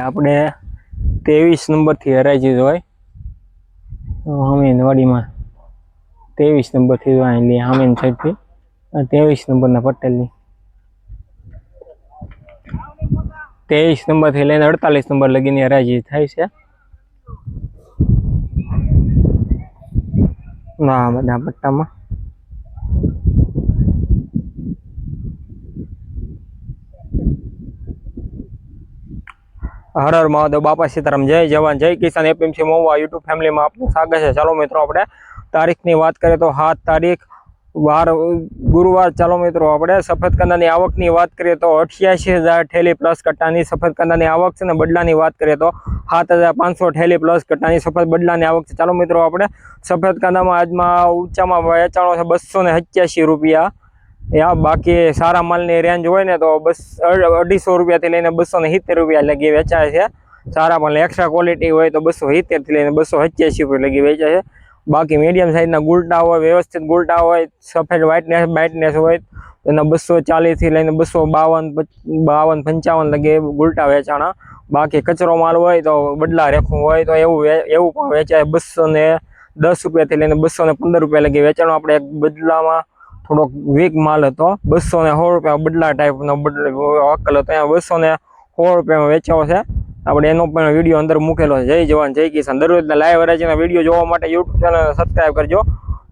આપણે 23 નંબરથી હરાજી હોય હમીનવાડીમાં 23 નંબરથી અહીં હમીન સાઈડથી 23 નંબરના પટેલની 23 નંબરથી લઈને 48 નંબર લગીની હરાજી થાય છે. ના બધા પટ્ટામાં હર હર મહાદેવ, બાપા સીતારામ, જય જવાન જય કિસાન. એપીએમસી મહુવા યુટ્યુબ ફેમિલીમાં આપનું સ્વાગત છે. ચાલો મિત્રો, આપણે તારીખની વાત કરીએ તો 7 તારીખ વાર ગુરુવાર. ચાલો મિત્રો, આપણે સફેદ કંદાની આવકની વાત કરીએ તો 88,000 ઠેલી પ્લસ કટ્ટાની સફેદ કંદાની આવક છે. ને બદલાની વાત કરીએ તો 7,500 ઠેલી પ્લસ કટ્ટાની સફેદ બદલાની આવક છે. ચાલો મિત્રો, આપણે સફેદ કંદામાં આજમાં ઊંચામાં વેચાણો છે 287 રૂપિયા. બાકી સારા માલની રેન્જ હોય ને તો 250 રૂપિયાથી લઈને 270 રૂપિયા લગી વેચાય છે. સારા માલ એક્સ્ટ્રા ક્વોલિટી હોય તો 270 થી લઈને 287 રૂપિયા લગી વેચાય છે. બાકી મીડિયમ સાઇઝના ગુલટા હોય, વ્યવસ્થિત ગુલટા હોય, સફેદ વ્હાઇટનેસ હોય એના 240 થી લઈને 252 55 લગી ગુલટા વેચાણા. બાકી કચરો માલ હોય તો બદલા રેખું હોય તો એવું પણ વેચાય. 210 રૂપિયાથી લઈને 215 રૂપિયા લગી વેચાણો. આપણે એક બદલામાં થોડોક વીક માલ હતો, 216 રૂપિયા બદલા ટાઈપનો અક્કલ હતો, ત્યાં 216 રૂપિયામાં વેચાવો છે. આપણે એનો પણ વિડીયો અંદર મૂકેલો છે. જય જવાન જય કિસાન. દરરોજના લાઈવ હરાજીના વિડીયો જોવા માટે યુટ્યુબ ચેનલ સબસ્ક્રાઈબ કરજો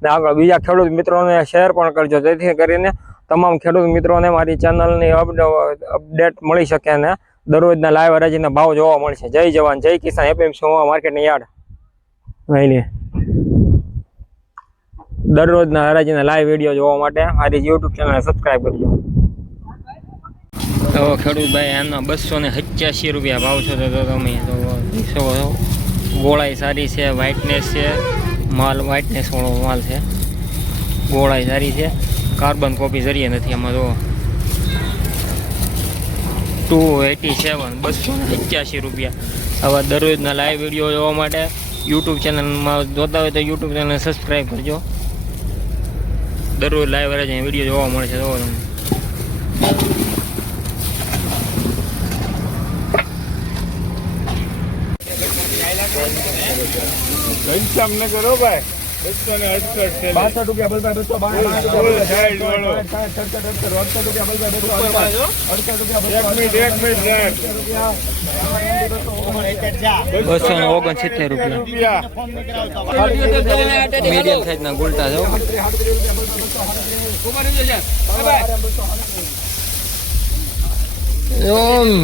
ને આગળ બીજા ખેડૂત મિત્રોને શેર પણ કરજો, જેથી કરીને તમામ ખેડૂત મિત્રોને મારી ચેનલની અપડેટ મળી શકે અને દરરોજના લાઈવ હરાજીના ભાવ જોવા મળશે. જય જવાન જય કિસાન. એપીએમસી મહુવા માર્કેટની યાર્ડ વહેલી દરરોજના હરાજીના લાઈવ વિડીયો જોવા માટે મારી યુટ્યુબ ચેનલ સબસ્ક્રાઈબ કરજો. તો ખેડૂત ભાઈ, આના 287 રૂપિયા ભાવ છે. તો તમે તો ગોળાઈ સારી છે, વ્હાઇટનેસ છે, માલ વ્હાઇટનેસ વાળો માલ છે, ગોળાઈ સારી છે, કાર્બન કોપી જરીએ નથી આમાં. તો 287 287 રૂપિયા. આવા દરરોજના લાઈવ વિડીયો જોવા માટે યુટ્યુબ ચેનલમાં જોતા હોય તો યુટ્યુબ ચેનલ સબસ્ક્રાઈબ કરજો. દરરોજ લાઈવ હરાજી વિડીયો જોવા મળશે. તો ઘનશ્યામ નગર હો ભાઈ, 268 રૂપિયા બલભાઈ, 268 રૂપિયા. મીડિયમ સાઈઝના ગુલટા છે.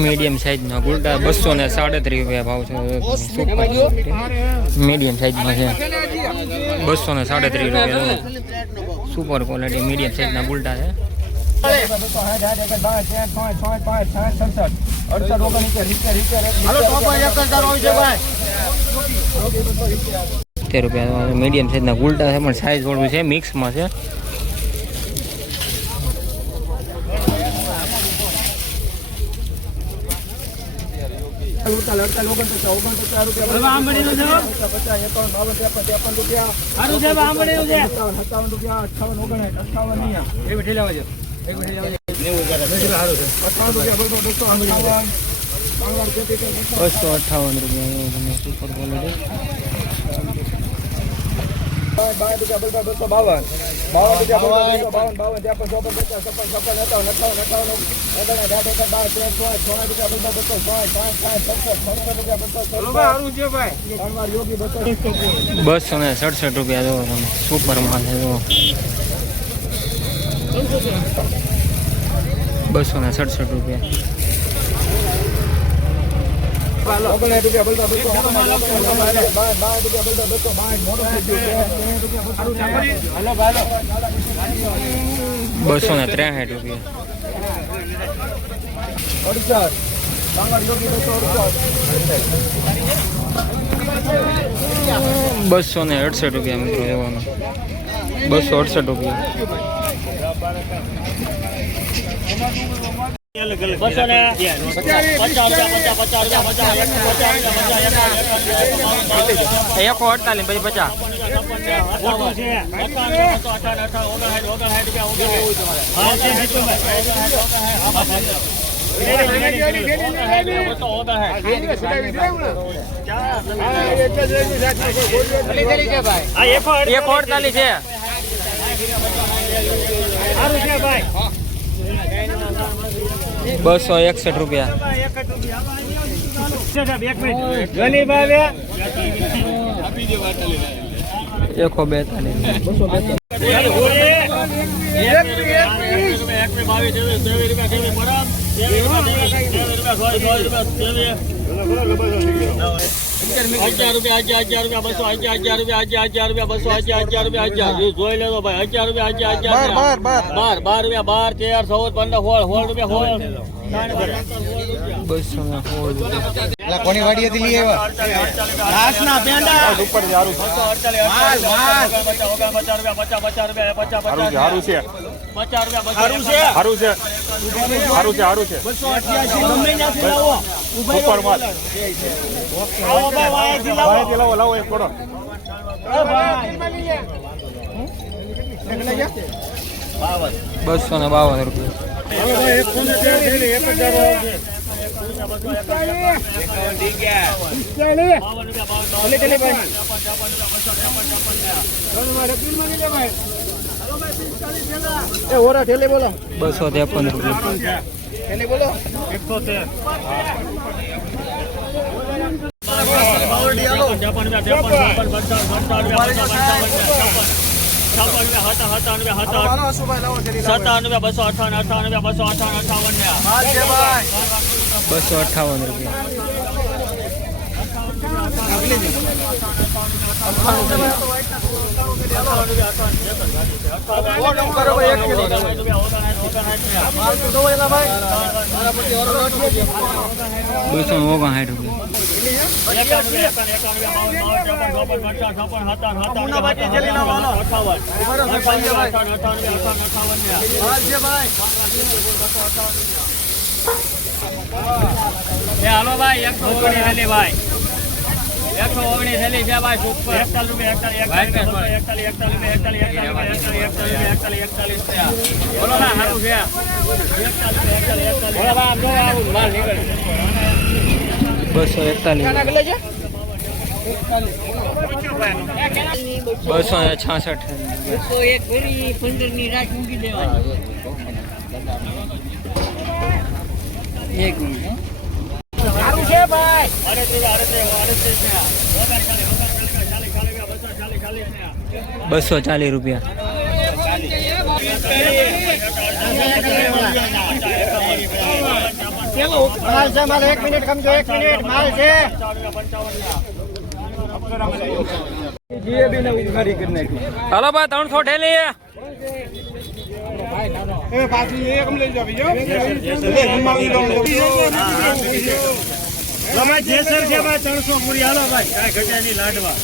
મીડિયમ સાઈઝના ગુલટા 237 રૂપિયા ભાવ છે. મીડિયમ સાઈઝમાં છે 237 રૂપિયા. સુપર ક્વોલિટી મીડિયમ સાઈઝના ગુલટા છે. 70 રૂપિયા મીડિયમ સાઈઝના ગુલટા છે, પણ સાઈઝ વાળું છે, મિક્સમાં છે. બસો ને 67 રૂપિયા જો તમે, સુપર માલ છે. 267 રૂપિયા. બસો ને 63 રૂપિયા. 268 રૂપિયા મિત્રો લેવાનું. 268 રૂપિયા. એક 48 પછી 50. એક 48 છે. 261 રૂપિયા. એકસો લા કોની વાડી હતી લઈ આવ્યા ઘાસના પેંડા ઉપર જારું માલ માલ 50 રૂપિયા હારું છે હારું છે હારું છે હારું છે હારું છે 288 ગમે ત્યાંથી લાવો ઉપર માલ આવો ભાઈ વાયથી લાવો લાવો એક થોડો એ ભાઈ 252 રૂપિયા. હવે ભાઈ 253 રૂપિયા. હાલો ભાઈ 119 વેલી ભાઈ 119 વેલી છે ભાઈ સુપર 41 રૂપિયા બોલો ના સારું છે બોલો બા જો આવું માલ નીકળે 241. 266. 101 ભરી 15 ની રાખ મૂકી દેવાની એક મિનિટ સારું છે ભાઈ 240 રૂપિયા. માલ છે માલ 1 મિનિટ સમજો 1 મિનિટ માલ છે હાલો ભાઈ 300 ઠેલી. એ પાછી એક લઈ જાવ બીજો તમે જેસર છે ભાઈ 300 પૂરી હાલો ભાઈ કાઈ ઘટાની લાડવા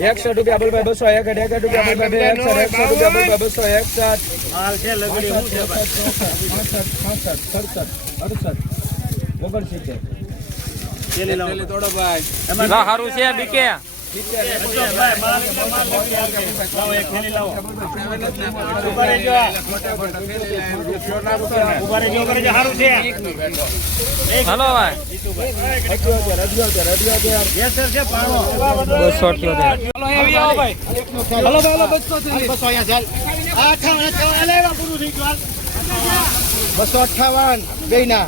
100 રૂપિયા બોલ ભાઈ 261 રૂપિયા બોલ ભાઈ 100 રૂપિયા બોલ ભાઈ 261 હાલ છે લગડી હું છે ભાઈ 67 તોડો ભાઈ લા હારું છે બીકે. ભાઈ માલ લાવો એક થેલી લાવો ઉપર જો સારું છે હાલો ભાઈ જેસર છે પાણો 278. હાલો એવી આવો ભાઈ હાલો હાલો 200 અહીંયા ચાલ 58 લેવા પૂરું થઈ ગયું 258 બેયના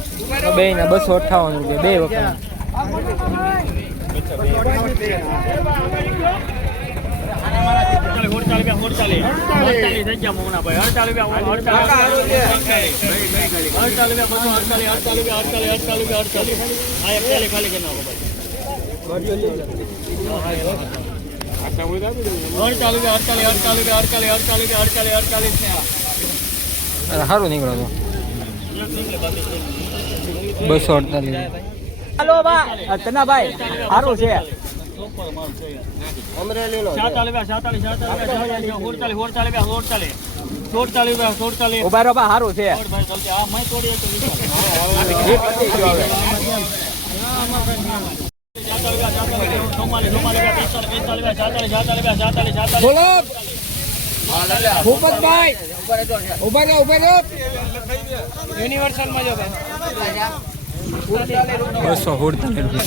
બે ના 258 રૂપિયા બે વખત. સારું નીકળો તો 248. હાલો બા તના ભાઈ સારું છે અમરેલી લો ઉભા રહો બા સારું છે બોલો ભૂપતભાઈ ઉભા રહ્યો યુનિવર્સલ માં જો ભાઈ 248 રૂપિયા.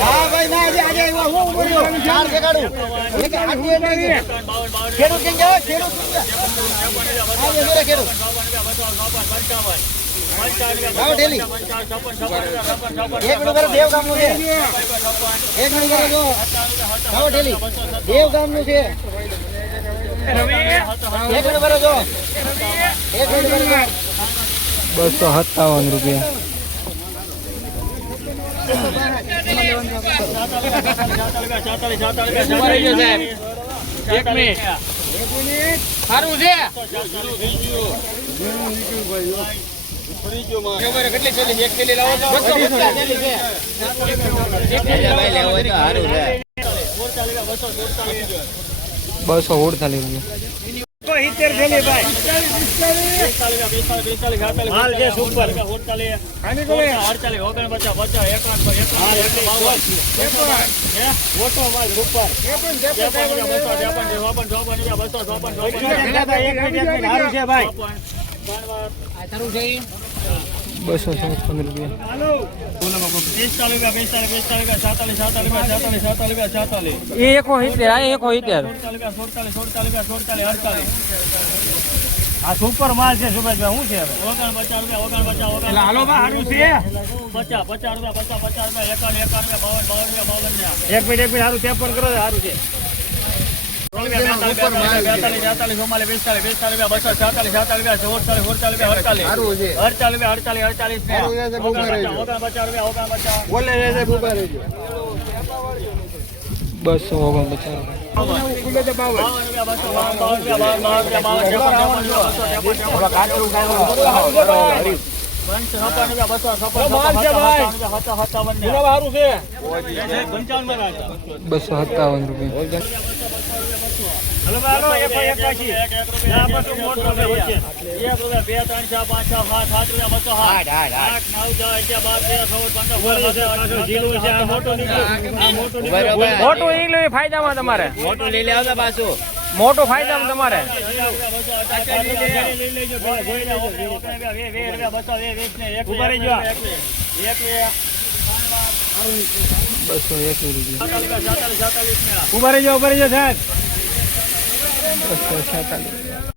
હા ભાઈ ના આજે હું બોલ્યો 4 દેખાડું ખેડૂત કેમ જાવ ખેડૂત આજે મેરે ખેડૂત આવો ઢેલી એક મિનિટ કરો દેવ ગામનું છે એક મિનિટ કરો જો આવો ઢેલી દેવ ગામનું છે એક મિનિટ કરો જો એક મિનિટ કરો 257 રૂપિયા. એક મિનિટ સારું છે કેટલી થેલી એક થેલી લાવો તો 248 રૂપિયા. હાલ છે સુપર સારું છે ભાઈ 256 રૂપિયા. એ 71 આ 71. આ સુપર માલ છે સુભાષભાઈ શું છે હવે હાલો બા સારું છે 50 રૂપિયા એક મિનિટ સારું ત્યાપન કરો સારું છે બોલે બસો 257 રૂપિયા. હલો હાલો 181 મોટું નીકળ્યું ફાયદામાં તમારે મોટું લઈ લેવા પાછું મોટું ફાયદામાં તમારે ઉભા રહી ગયો 201 રૂપિયા. ઉભા રહી જાઓ સાહેબ 246.